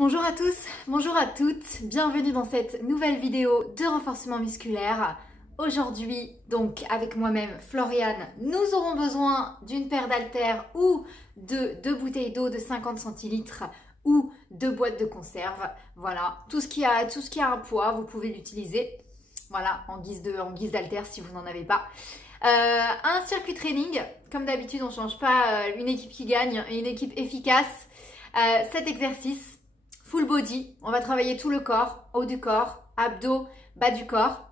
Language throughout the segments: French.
Bonjour à tous, bonjour à toutes, bienvenue dans cette nouvelle vidéo de renforcement musculaire. Aujourd'hui, donc avec moi-même, Floriane, nous aurons besoin d'une paire d'haltères ou de 2 bouteilles d'eau de 50 centilitres ou 2 boîtes de conserve. Voilà, tout ce qui a un poids, vous pouvez l'utiliser. Voilà, en guise d'haltère si vous n'en avez pas. Un circuit training, comme d'habitude on ne change pas une équipe qui gagne et une équipe efficace. 7 exercices. Full body, on va travailler tout le corps, haut du corps, abdos, bas du corps.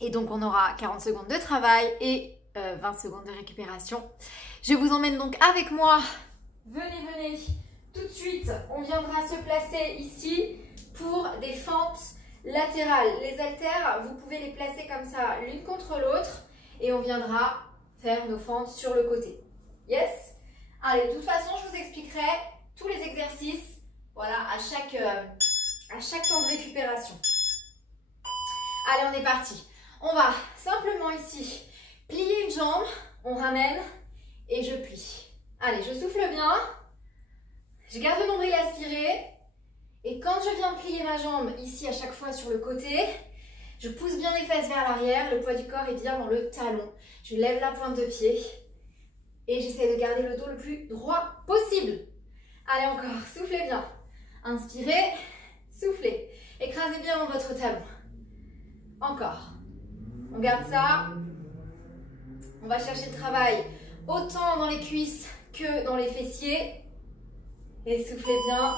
Et donc on aura 40 secondes de travail et 20 secondes de récupération. Je vous emmène donc avec moi. Venez, tout de suite, on viendra se placer ici pour des fentes latérales. Les haltères, vous pouvez les placer comme ça l'une contre l'autre et on viendra faire nos fentes sur le côté. Yes? Allez, de toute façon, je vous expliquerai tous les exercices. Voilà, à chaque temps de récupération. Allez, on est parti. On va simplement ici plier une jambe, on ramène et je plie. Allez, je souffle bien. Je garde le nombril aspiré. Et quand je viens plier ma jambe ici à chaque fois sur le côté, je pousse bien les fesses vers l'arrière. Le poids du corps est bien dans le talon. Je lève la pointe de pied et j'essaie de garder le dos le plus droit possible. Allez, encore, soufflez bien. Inspirez, soufflez. Écrasez bien dans votre talon. Encore. On garde ça. On va chercher le travail autant dans les cuisses que dans les fessiers. Et soufflez bien.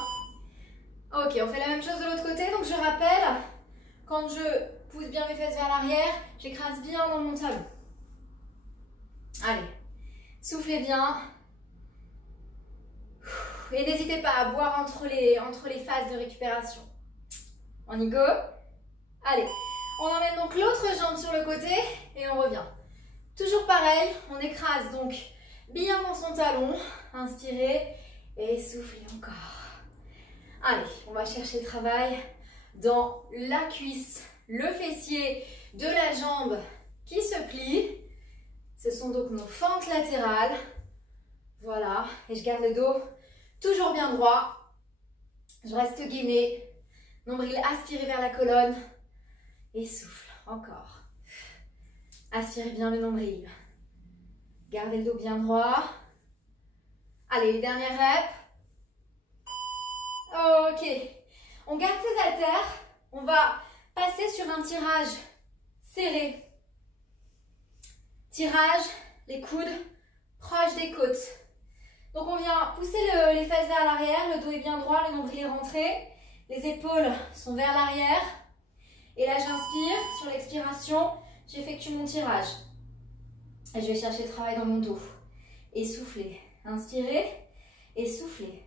Ok, on fait la même chose de l'autre côté. Donc je rappelle, quand je pousse bien mes fesses vers l'arrière, j'écrase bien dans mon talon. Allez, soufflez bien. Et n'hésitez pas à boire entre les phases de récupération. On y go? Allez, on emmène donc l'autre jambe sur le côté et on revient. Toujours pareil, on écrase donc bien dans son talon. Inspirez et soufflez encore. Allez, on va chercher le travail dans la cuisse, le fessier de la jambe qui se plie. Ce sont donc nos fentes latérales. Voilà, et je garde le dos toujours bien droit. Je reste gainée. Nombril aspiré vers la colonne. Et souffle. Encore. Aspirez bien le nombril. Gardez le dos bien droit. Allez, les dernières reps. Ok. On garde ces haltères. On va passer sur un tirage serré. Tirage, les coudes proches des côtes. Donc on vient pousser les fesses vers l'arrière, le dos est bien droit, le nombril est rentré, les épaules sont vers l'arrière. Et là j'inspire, sur l'expiration, j'effectue mon tirage. Et je vais chercher le travail dans mon dos. Et soufflez, inspirez et soufflez.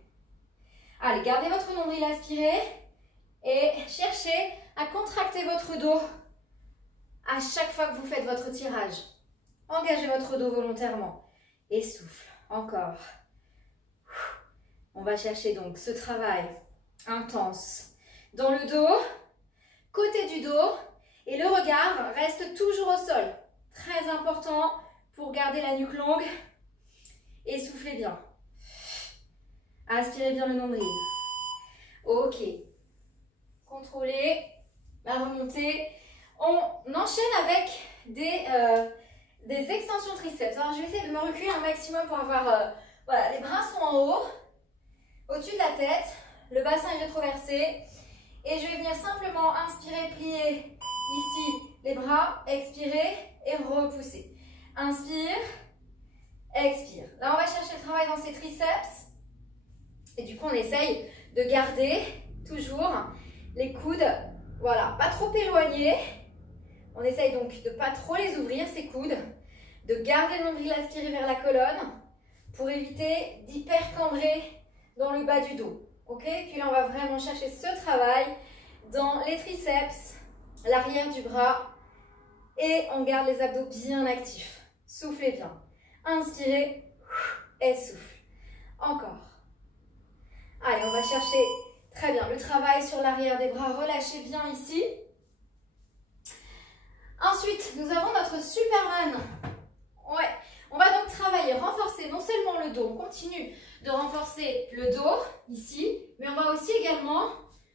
Allez, gardez votre nombril aspiré et cherchez à contracter votre dos à chaque fois que vous faites votre tirage. Engagez votre dos volontairement et souffle, encore. On va chercher donc ce travail intense dans le dos, côté du dos, et le regard reste toujours au sol. Très important pour garder la nuque longue. Et soufflez bien. Aspirez bien le nombril. Ok. Contrôlez la remontée. On enchaîne avec des extensions triceps. Alors, je vais essayer de me reculer un maximum pour avoir... voilà, les bras sont en haut. Au-dessus de la tête, le bassin est rétroversé et je vais venir simplement inspirer, plier ici les bras, expirer et repousser. Inspire, expire. Là, on va chercher le travail dans ces triceps et du coup, on essaye de garder toujours les coudes, voilà, pas trop éloignés. On essaye donc de ne pas trop les ouvrir, ces coudes, de garder le nombril aspiré vers la colonne pour éviter d'hypercambrer dans le bas du dos. Ok? Puis là, on va vraiment chercher ce travail dans les triceps, l'arrière du bras et on garde les abdos bien actifs. Soufflez bien. Inspirez et souffle. Encore. Allez, on va chercher très bien le travail sur l'arrière des bras. Relâchez bien ici. Ensuite, nous avons notre Superman. Ouais. On va donc travailler, renforcer non seulement le dos, on continue de renforcer le dos ici, mais on va aussi également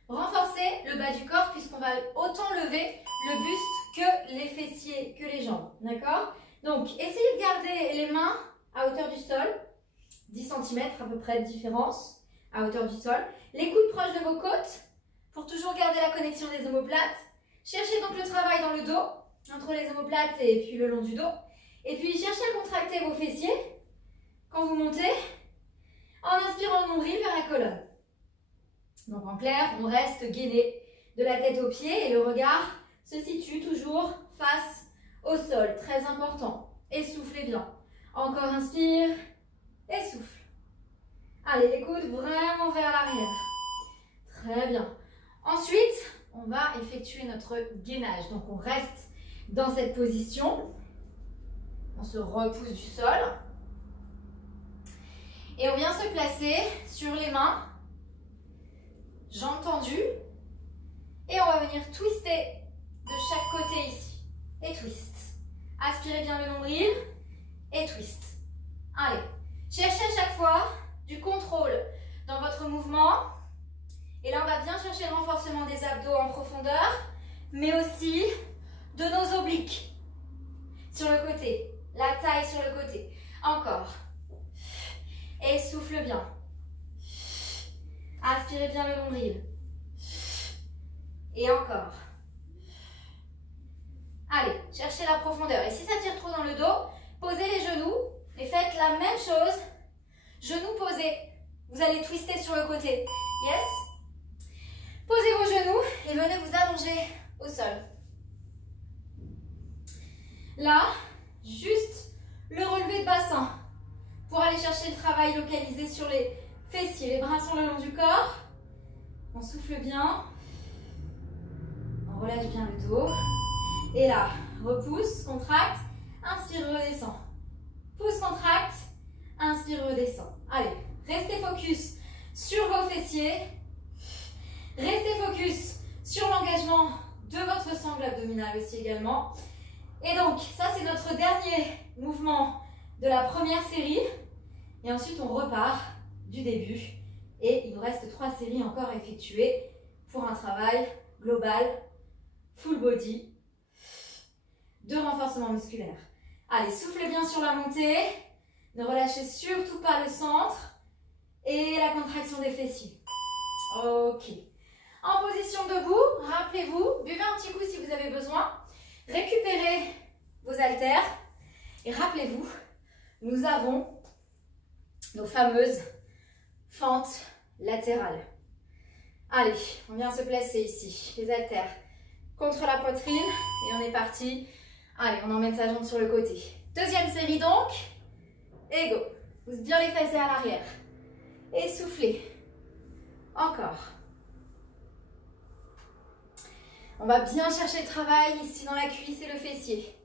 renforcer le bas du corps puisqu'on va autant lever le buste que les fessiers, que les jambes. D'accord? Donc, essayez de garder les mains à hauteur du sol, 10 cm à peu près de différence à hauteur du sol. Les coudes proches de vos côtes pour toujours garder la connexion des omoplates. Cherchez donc le travail dans le dos, entre les omoplates et puis le long du dos. Et puis, cherchez à contracter vos fessiers quand vous montez en inspirant le nombril vers la colonne. Donc en clair, on reste gainé de la tête aux pieds et le regard se situe toujours face au sol. Très important. Et soufflez bien. Encore inspire et souffle. Allez, les coudes vraiment vers l'arrière. Très bien. Ensuite, on va effectuer notre gainage. Donc on reste dans cette position. On se repousse du sol. Et on vient se placer sur les mains, jambes tendues. Et on va venir twister de chaque côté ici. Et twist. Aspirez bien le nombril. Et twist. Allez. Cherchez à chaque fois du contrôle dans votre mouvement. Et là, on va bien chercher le renforcement des abdos en profondeur, mais aussi de nos obliques sur le côté. La taille sur le côté. Encore. Et souffle bien. Aspirez bien le nombril. Et encore. Allez, cherchez la profondeur. Et si ça tire trop dans le dos, posez les genoux et faites la même chose. Genoux posés. Vous allez twister sur le côté. Yes? Posez vos genoux et venez vous allonger au sol. Là, juste le relevé de bassin pour aller chercher le travail localisé sur les fessiers. Les bras sont le long du corps. On souffle bien. On relâche bien le dos. Et là, repousse, contracte, inspire, redescend. Pousse, contracte, inspire, redescend. Allez, restez focus sur vos fessiers. Restez focus sur l'engagement de votre sangle abdominale aussi également. Et donc, ça c'est notre dernier mouvement de la première série. Et ensuite, on repart du début. Et il nous reste 3 séries encore à effectuer pour un travail global, full body, de renforcement musculaire. Allez, soufflez bien sur la montée. Ne relâchez surtout pas le centre. Et la contraction des fessiers. Ok. En position debout, rappelez-vous, buvez un petit coup si vous avez besoin. Récupérez vos haltères. Et rappelez-vous, nous avons nos fameuses fentes latérales. Allez, on vient se placer ici, les haltères contre la poitrine. Et on est parti. Allez, on emmène sa jambe sur le côté. Deuxième série donc. Et go. Pousse bien les fesses à l'arrière. Et soufflez. Encore. On va bien chercher le travail ici dans la cuisse et le fessier.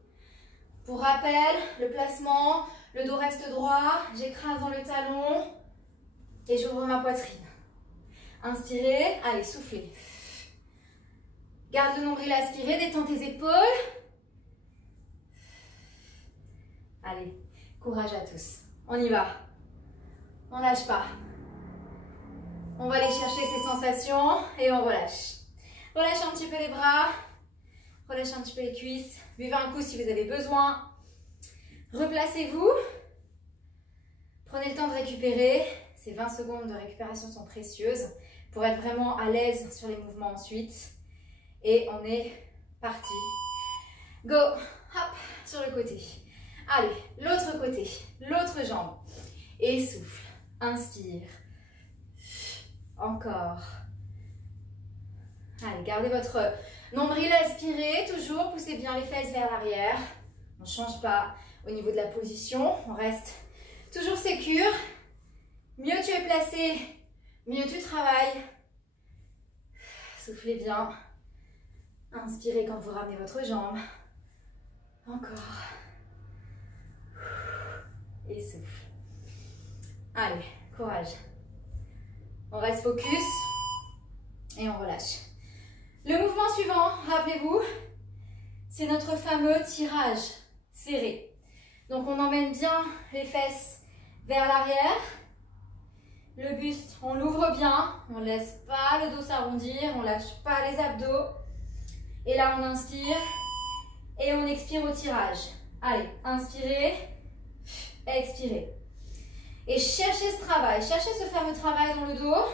Pour rappel, le placement, le dos reste droit, j'écrase dans le talon et j'ouvre ma poitrine. Inspirez, allez, soufflez. Garde le nombril aspiré, détends tes épaules. Allez, courage à tous. On y va. On lâche pas. On va aller chercher ces sensations et on relâche. Relâchez un petit peu les bras. Relâchez un petit peu les cuisses. Buvez un coup si vous avez besoin. Replacez-vous. Prenez le temps de récupérer. Ces 20 secondes de récupération sont précieuses pour être vraiment à l'aise sur les mouvements ensuite. Et on est parti. Go. Hop, sur le côté. Allez, l'autre côté. L'autre jambe. Et souffle. Inspire. Encore. Allez, gardez votre nombril aspiré. Toujours, poussez bien les fesses vers l'arrière. On ne change pas au niveau de la position. On reste toujours sécure. Mieux tu es placé, mieux tu travailles. Soufflez bien. Inspirez quand vous ramenez votre jambe. Encore. Et souffle. Allez, courage. On reste focus et on relâche. Le mouvement suivant, rappelez-vous, c'est notre fameux tirage serré. Donc on emmène bien les fesses vers l'arrière Le buste, on l'ouvre bien, on ne laisse pas le dos s'arrondir, on ne lâche pas les abdos. Et là, on inspire et on expire au tirage. Allez, inspirez, expirez. Et cherchez ce travail, cherchez ce fameux travail dans le dos.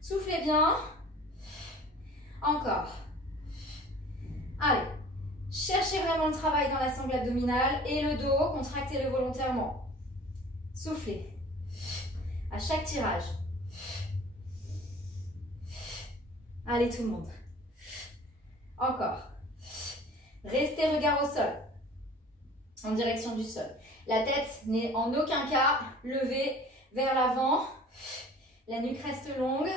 Soufflez bien. Encore. Allez, cherchez vraiment le travail dans la sangle abdominale et le dos, contractez-le volontairement. Soufflez. À chaque tirage. Allez tout le monde. Encore. Restez regard au sol. En direction du sol. La tête n'est en aucun cas levée vers l'avant. La nuque reste longue.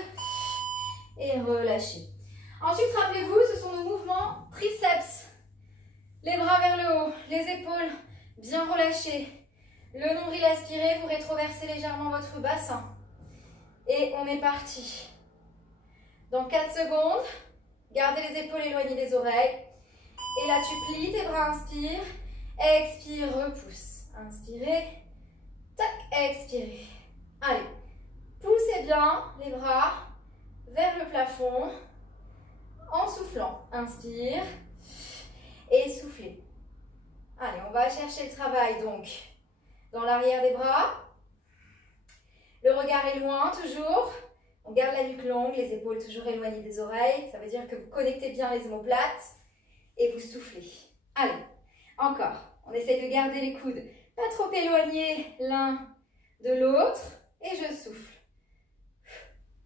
Et relâchez. Ensuite, rappelez-vous, ce sont nos mouvements triceps. Les bras vers le haut, les épaules bien relâchées. Le nombril aspiré, vous rétroversez légèrement votre bassin. Et on est parti. Dans 4 secondes, gardez les épaules éloignées des oreilles. Et là, tu plies tes bras, inspire. Expire, repousse. Inspirez. Tac, expirez. Allez, poussez bien les bras vers le plafond en soufflant. Inspire et soufflez. Allez, on va chercher le travail donc dans l'arrière des bras. Le regard est loin toujours. On garde la nuque longue, les épaules toujours éloignées des oreilles. Ça veut dire que vous connectez bien les omoplates et vous soufflez. Allez, encore. On essaie de garder les coudes pas trop éloignés l'un de l'autre. Et je souffle.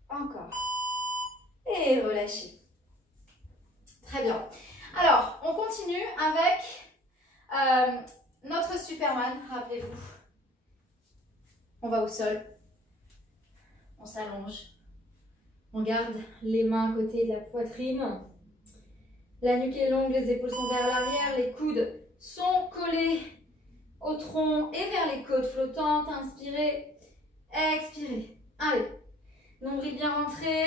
Encore. Et relâchez. Très bien. Alors, on continue avec notre Superman, rappelez-vous. On va au sol. On s'allonge. On garde les mains à côté de la poitrine. La nuque est longue, les épaules sont vers l'arrière, les coudes sont collés au tronc et vers les côtes flottantes. Inspirez, expirez. Allez, nombril bien rentré.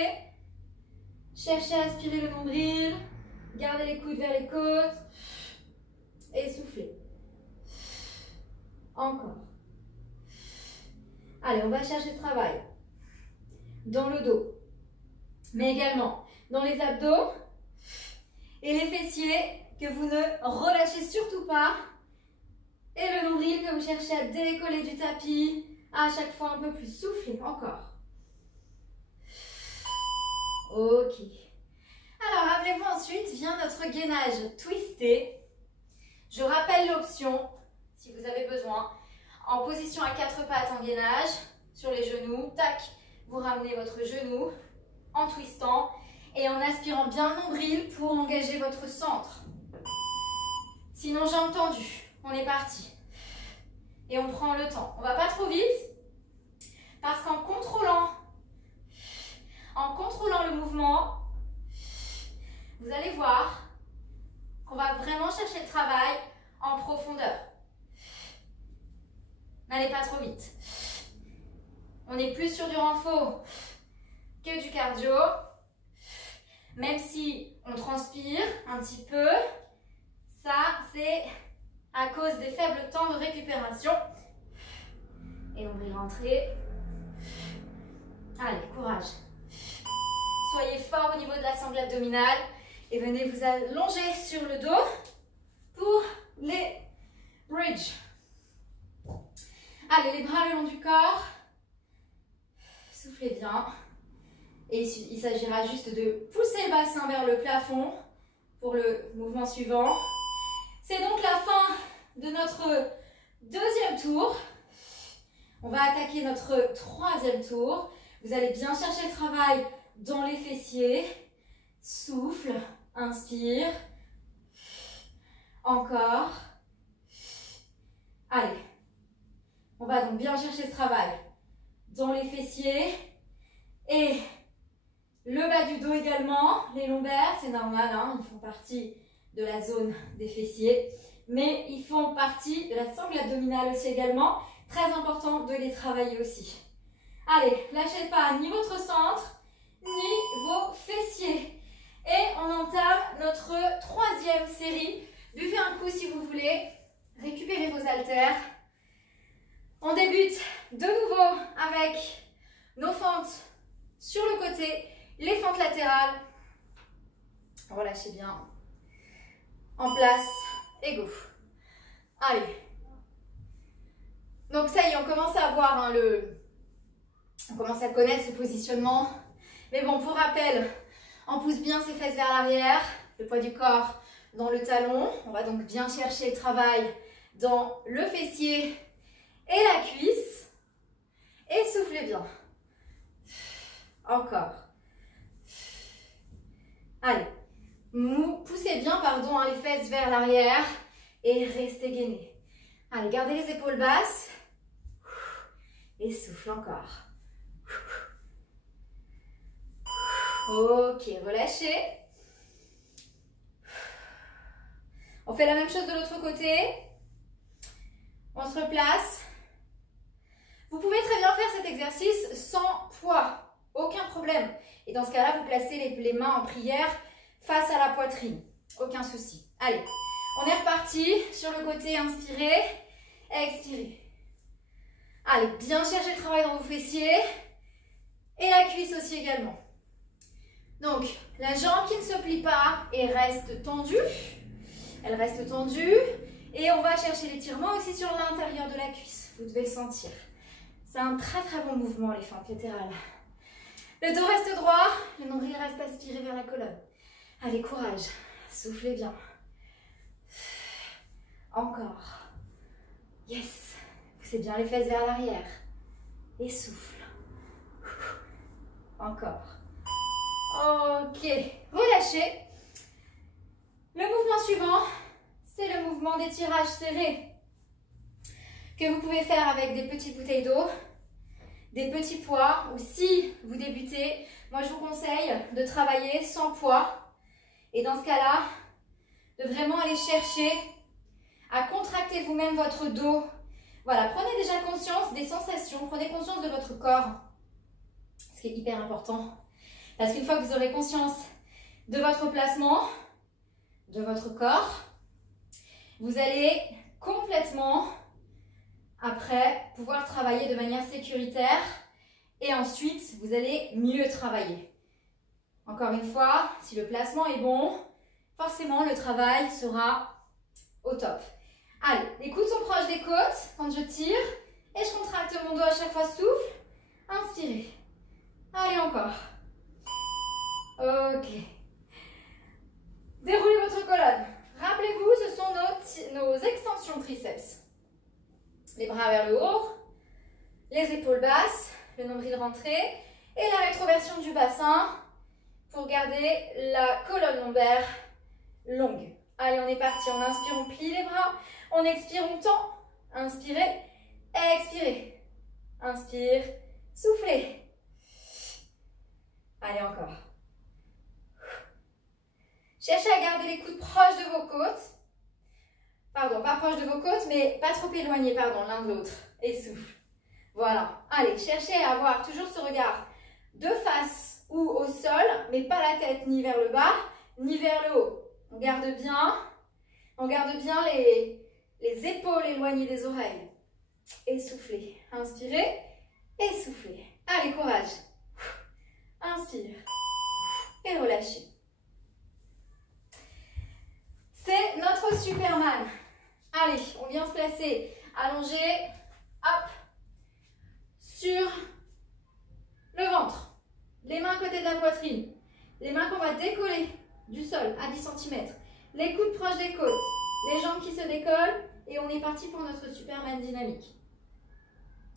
Cherchez à aspirer le nombril. Gardez les coudes vers les côtes. Et soufflez. Encore. Allez, on va chercher ce travail dans le dos, mais également dans les abdos et les fessiers que vous ne relâchez surtout pas. Et le nombril que vous cherchez à décoller du tapis. À chaque fois un peu plus. Soufflez. Encore. Ok. Alors, rappelez-vous ensuite, vient notre gainage twisté. Je rappelle l'option, si vous avez besoin, en position à 4 pattes en gainage, sur les genoux, tac, vous ramenez votre genou en twistant et en aspirant bien le nombril pour engager votre centre. Sinon, jambes tendues, on est parti. Et on prend le temps. On ne va pas trop vite, parce qu'en contrôlant le mouvement, vous allez voir qu'on va vraiment chercher le travail en profondeur. N'allez pas trop vite. On est plus sur du renfort que du cardio. Même si on transpire un petit peu, ça c'est à cause des faibles temps de récupération. Et on va rentrer. Allez, courage. Soyez fort au niveau de la sangle abdominale et venez vous allonger sur le dos pour les bridges. Allez, les bras le long du corps. Soufflez bien. Et il s'agira juste de pousser le bassin vers le plafond pour le mouvement suivant. C'est donc la fin de notre deuxième tour. On va attaquer notre troisième tour. Vous allez bien chercher le travail dans les fessiers. Souffle, inspire. Encore. Allez. On va donc bien chercher ce travail dans les fessiers et le bas du dos également. Les lombaires, c'est normal, hein, ils font partie de la zone des fessiers, mais ils font partie de la sangle abdominale aussi également. Très important de les travailler aussi. Allez, lâchez pas ni votre centre, ni vos fessiers. Et on entame notre troisième série. Buvez un coup si vous voulez. Récupérez vos haltères. On débute de nouveau avec nos fentes côté, les fentes latérales. Relâchez bien. En place et go. Allez. Donc ça y est, on commence à voir hein, on commence à connaître ce positionnement. Mais bon, pour rappel, on pousse bien ses fesses vers l'arrière, le poids du corps dans le talon. On va donc bien chercher le travail dans le fessier et la cuisse. Et soufflez bien. Encore. Allez. Poussez bien, pardon, hein, les fesses vers l'arrière et restez gainés. Allez, gardez les épaules basses. Et souffle encore. Ok, relâchez. On fait la même chose de l'autre côté. On se replace. Vous pouvez très bien faire cet exercice sans poids. Aucun problème. Et dans ce cas-là, vous placez les mains en prière face à la poitrine. Aucun souci. Allez, on est reparti. Sur le côté, inspirez. Expirez. Allez, bien chercher le travail dans vos fessiers. Et la cuisse aussi également. Donc, la jambe qui ne se plie pas et reste tendue. Elle reste tendue. Et on va chercher l'étirement aussi sur l'intérieur de la cuisse. Vous devez le sentir. C'est un très très bon mouvement, les fentes latérales. Le dos reste droit. Le nombril reste aspiré vers la colonne. Allez, courage. Soufflez bien. Encore. Yes. Poussez bien les fesses vers l'arrière. Et souffle. Encore. Ok. Relâchez. Le mouvement suivant, c'est le mouvement d'étirage serré que vous pouvez faire avec des petites bouteilles d'eau, des petits poids, ou si vous débutez, moi je vous conseille de travailler sans poids. Et dans ce cas-là, de vraiment aller chercher à contracter vous-même votre dos. Voilà, prenez déjà conscience des sensations, prenez conscience de votre corps, ce qui est hyper important. Parce qu'une fois que vous aurez conscience de votre placement, de votre corps, vous allez complètement, après, pouvoir travailler de manière sécuritaire et ensuite, vous allez mieux travailler. Encore une fois, si le placement est bon, forcément, le travail sera au top. Allez, les coudes sont proches des côtes quand je tire et je contracte mon dos à chaque fois, souffle, inspirez. Allez, encore. Ok. Déroulez votre colonne. Rappelez-vous, ce sont nos extensions triceps. Les bras vers le haut, les épaules basses, le nombril rentré et la rétroversion du bassin pour garder la colonne lombaire longue. Allez, on est parti. On inspire, on plie les bras. On expire, on tend. Inspirez, expirez. Inspire, soufflez. Allez, encore. Cherchez à garder les coudes proches de vos côtes. Pardon, pas proches de vos côtes, mais pas trop éloignés, pardon, l'un de l'autre. Et souffle. Voilà. Allez, cherchez à avoir toujours ce regard de face ou au sol, mais pas la tête ni vers le bas, ni vers le haut. On garde bien les épaules éloignées des oreilles. Et soufflez. Inspirez et soufflez. Allez, courage. Inspire. Et relâchez. C'est notre Superman. Allez, on vient se placer allongé, hop, sur le ventre. Les mains à côté de la poitrine. Les mains qu'on va décoller du sol à 10 cm. Les coudes proches des côtes. Les jambes qui se décollent. Et on est parti pour notre Superman dynamique.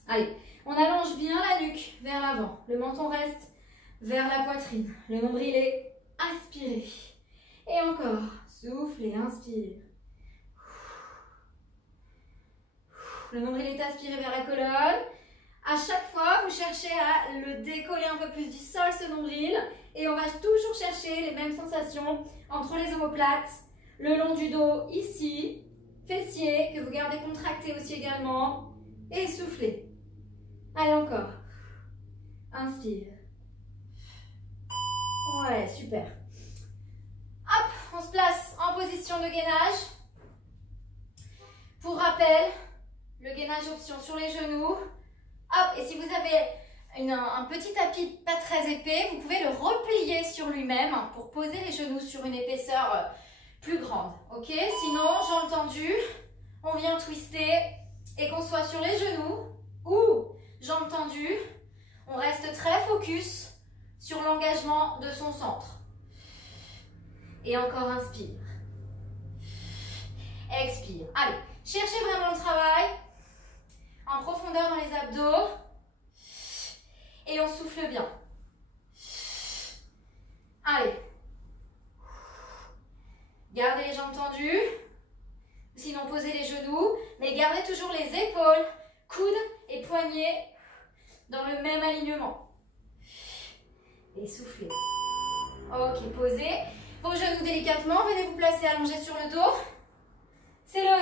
Allez, on allonge bien la nuque vers l'avant. Le menton reste vers la poitrine. Le nombril est aspiré. Et encore. Souffle et inspire. Le nombril est aspiré vers la colonne. À chaque fois, vous cherchez à le décoller un peu plus du sol, ce nombril. Et on va toujours chercher les mêmes sensations entre les omoplates, le long du dos, ici, fessiers, que vous gardez contracté aussi également. Et soufflez. Allez, encore. Inspire. Ouais, super. Hop, on se place en position de gainage. Pour rappel, le gainage option sur les genoux. Hop, et si vous avez un petit tapis pas très épais, vous pouvez le replier sur lui-même pour poser les genoux sur une épaisseur plus grande. Ok? Sinon, jambes tendues, on vient twister et qu'on soit sur les genoux ou jambes tendues, on reste très focus sur l'engagement de son centre. Et encore inspire. Expire. Allez, cherchez vraiment le travail en profondeur dans les abdos. Et on souffle bien. Allez. Gardez les jambes tendues. Sinon, posez les genoux. Mais gardez toujours les épaules, coudes et poignets dans le même alignement. Et soufflez. Ok, posez vos genoux délicatement. Venez vous placer allongé sur le dos. C'est le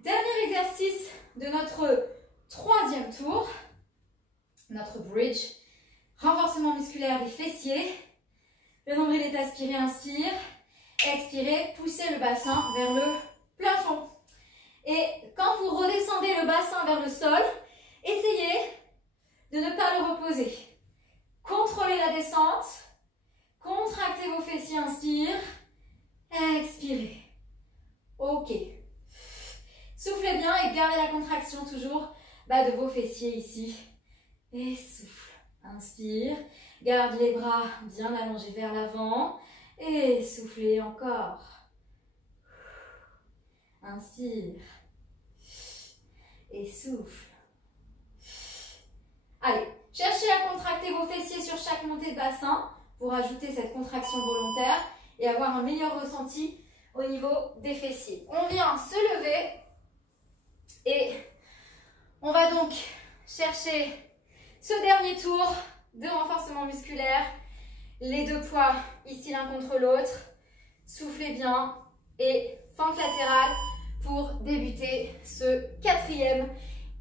dernier exercice de notre 3e tour. Notre bridge. Renforcement musculaire des fessiers. Le nombril est aspiré, inspire. Expirez, poussez le bassin vers le plafond. Et quand vous redescendez le bassin vers le sol, essayez de ne pas le reposer. Contrôlez la descente. Contractez vos fessiers, inspire. Expirez. Ok. Soufflez bien et gardez la contraction toujours de vos fessiers ici. Et souffle. Inspire. Garde les bras bien allongés vers l'avant. Et soufflez encore. Inspire. Et souffle. Allez, cherchez à contracter vos fessiers sur chaque montée de bassin pour ajouter cette contraction volontaire et avoir un meilleur ressenti au niveau des fessiers. On vient se lever et on va donc chercher ce dernier tour de renforcement musculaire. Les deux poids ici l'un contre l'autre. Soufflez bien et fente latérale pour débuter ce 4e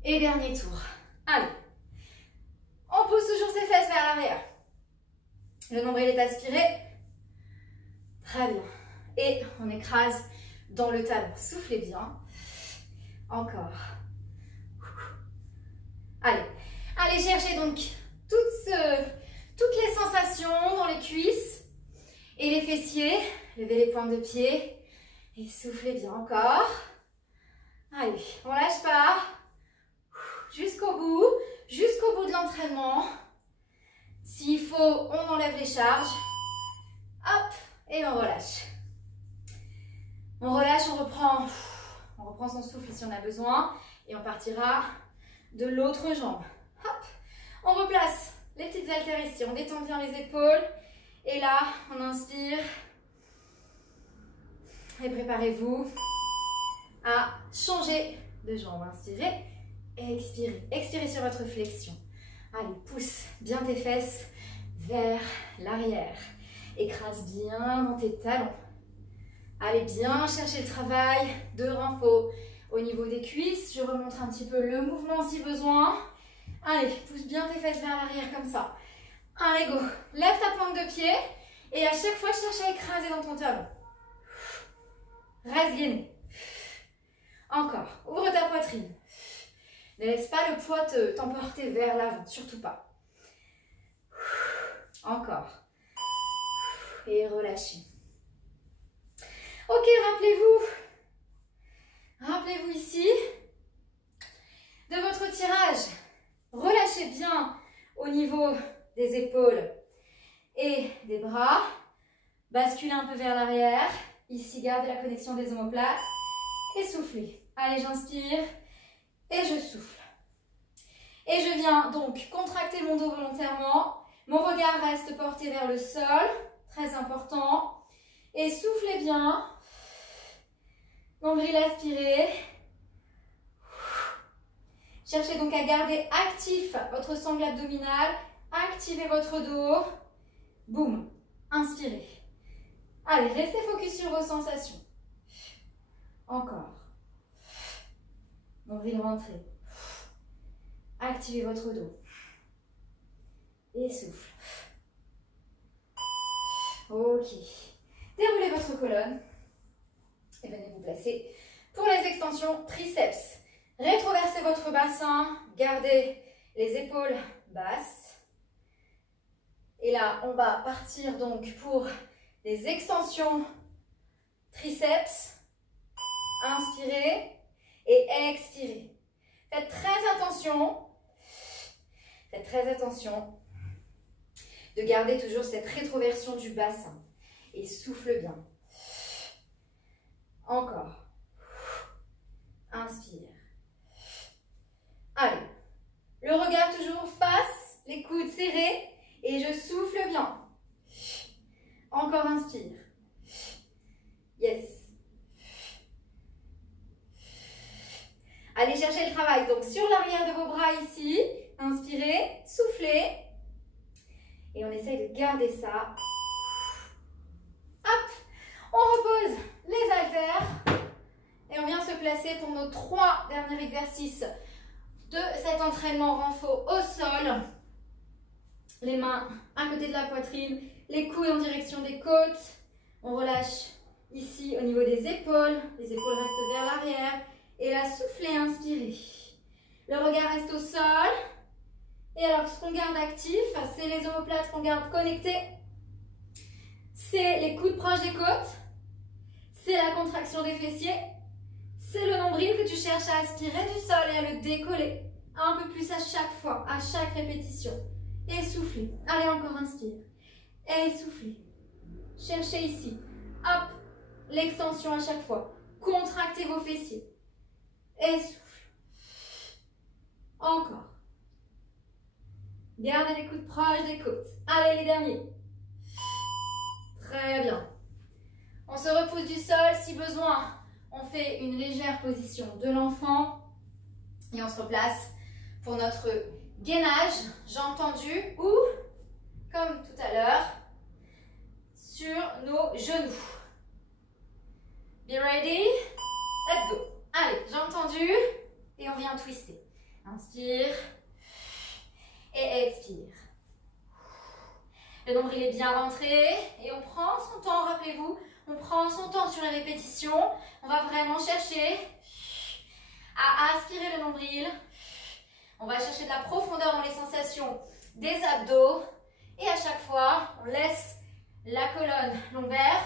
et dernier tour. Allez, on pousse toujours ses fesses vers l'arrière. Le nombril est aspiré. Très bien. Et on écrase dans le talon. Soufflez bien. Encore. Allez. Allez chercher donc toutes les sensations dans les cuisses et les fessiers. Levez les pointes de pied et soufflez bien encore. Allez, on lâche pas. Jusqu'au bout de l'entraînement. S'il faut, on enlève les charges. Hop, et on relâche. On relâche, on reprend son souffle si on a besoin. Et on partira de l'autre jambe. Hop, on replace les petites haltères ici. On détend bien les épaules. Et là, on inspire. Et préparez-vous à changer de jambe. Inspirez et expirez. Expirez sur votre flexion. Allez, pousse bien tes fesses vers l'arrière. Écrase bien dans tes talons. Allez bien chercher le travail de renfort au niveau des cuisses. Je remonte un petit peu le mouvement si besoin. Allez, pousse bien tes fesses vers l'arrière comme ça. Allez, go. Lève ta pointe de pied et à chaque fois, cherche à écraser dans ton talon. Reste gainé. Encore. Ouvre ta poitrine. Ne laisse pas le poids t'emporter vers l'avant, surtout pas. Encore. Et relâchez. Ok, rappelez-vous ici de votre tirage. Relâchez bien au niveau des épaules et des bras. Basculez un peu vers l'arrière. Ici, gardez la connexion des omoplates. Et soufflez. Allez, j'inspire et je souffle. Et je viens donc contracter mon dos volontairement. Mon regard reste porté vers le sol. Très important. Et soufflez bien. Nombril aspiré. Cherchez donc à garder actif votre sangle abdominale. Activez votre dos. Boum. Inspirez. Allez, restez focus sur vos sensations. Encore. Nombril rentré. Activez votre dos. Et souffle. Ok. Déroulez votre colonne. Et venez vous placer pour les extensions triceps. Rétroversez votre bassin. Gardez les épaules basse. Et là, on va partir donc pour des extensions triceps. Inspirez et expirez. Faites très attention. Faites très attention de garder toujours cette rétroversion du bassin. Et souffle bien. Encore. Inspire. Allez. Le regard toujours face, les coudes serrés. Et je souffle bien. Encore inspire. Yes. Allez chercher le travail. Donc sur l'arrière de vos bras ici. Inspirez, soufflez. Et on essaye de garder ça. Hop. On repose les haltères. Et on vient se placer pour nos 3 derniers exercices de cet entraînement renfort au sol. Les mains à côté de la poitrine, les coudes en direction des côtes. On relâche ici au niveau des épaules. Les épaules restent vers l'arrière. Et là, soufflez, inspirez. Le regard reste au sol. Et alors, ce qu'on garde actif, c'est les omoplates qu'on garde connectées. C'est les coudes proches des côtes. C'est la contraction des fessiers. C'est le nombril que tu cherches à aspirer du sol et à le décoller. Un peu plus à chaque fois, à chaque répétition. Et soufflez. Allez, encore inspire. Et soufflez. Cherchez ici. Hop. L'extension à chaque fois. Contractez vos fessiers. Et souffle. Encore. Gardez les coudes proches des côtes. Allez, les derniers. Très bien. On se repousse du sol si besoin. On fait une légère position de l'enfant. Et on se replace pour notre gainage, jambes tendues ou, comme tout à l'heure, sur nos genoux. Be ready? Let's go. Allez, jambes tendues et on vient twister. Inspire et expire. Le nombril est bien rentré et on prend son temps, rappelez-vous, on prend son temps sur les répétitions. On va vraiment chercher à aspirer le nombril. On va chercher de la profondeur dans les sensations des abdos. Et à chaque fois, on laisse la colonne lombaire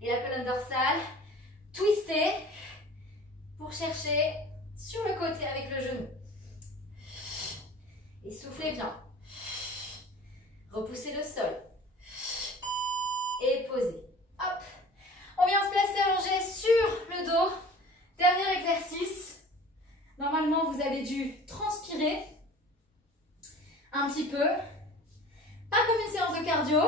et la colonne dorsale twister pour chercher sur le côté avec le genou. Et soufflez bien. Repoussez le sol. Et posez. Hop. On vient se placer allongé sur le dos. Dernier exercice. Normalement, vous avez dû transpirer un petit peu. Pas comme une séance de cardio,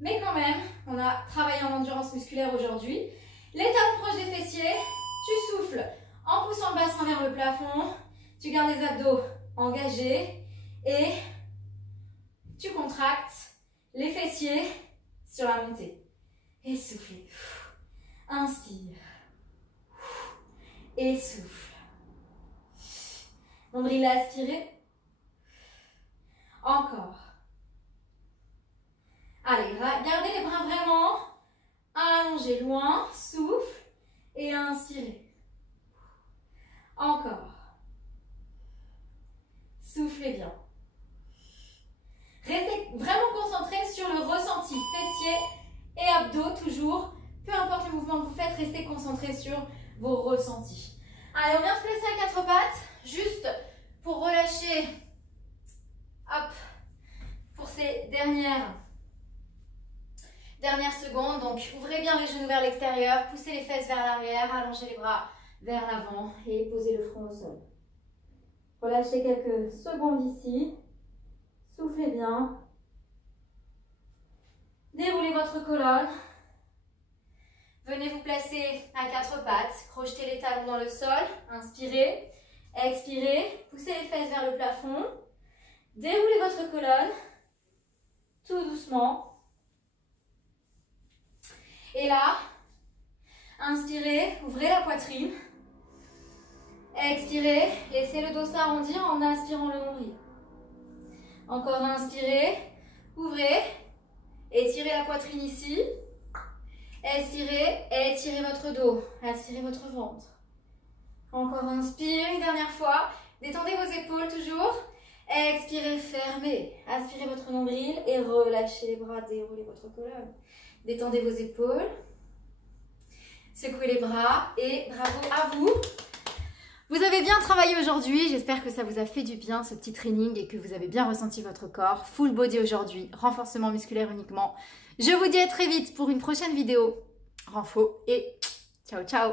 mais quand même, on a travaillé en endurance musculaire aujourd'hui. Les talons proches des fessiers. Tu souffles en poussant le bassin vers le plafond. Tu gardes les abdos engagés et tu contractes les fessiers sur la montée. Et soufflez. Inspire. Et souffle. Nombril aspiré. Encore. Allez, gardez les bras vraiment allongés loin. Souffle et inspirez. Encore. Soufflez bien. Restez vraiment concentrés sur le ressenti fessier et abdos toujours. Peu importe le mouvement que vous faites, restez concentrés sur vos ressentis. Allez, on vient se placer à 4 pattes, juste pour relâcher. Hop, pour ces dernières secondes. Donc, ouvrez bien les genoux vers l'extérieur, poussez les fesses vers l'arrière, allongez les bras vers l'avant et posez le front au sol. Relâchez quelques secondes ici. Soufflez bien. Déroulez votre colonne. Venez vous placer à 4 pattes. Crochetez les talons dans le sol. Inspirez. Expirez. Poussez les fesses vers le plafond. Déroulez votre colonne. Tout doucement. Et là, inspirez. Ouvrez la poitrine. Expirez. Laissez le dos s'arrondir en aspirant le nombril. Encore inspirez. Ouvrez. Étirez la poitrine ici. Expirez. Étirez votre dos. Aspirez votre ventre. Encore inspire. Une dernière fois. Détendez vos épaules toujours. Expirez, fermez. Aspirez votre nombril et relâchez les bras, déroulez votre colonne. Détendez vos épaules. Secouez les bras et bravo à vous. Vous avez bien travaillé aujourd'hui, j'espère que ça vous a fait du bien ce petit training et que vous avez bien ressenti votre corps. Full body aujourd'hui, renforcement musculaire uniquement. Je vous dis à très vite pour une prochaine vidéo. Renfo et ciao ciao.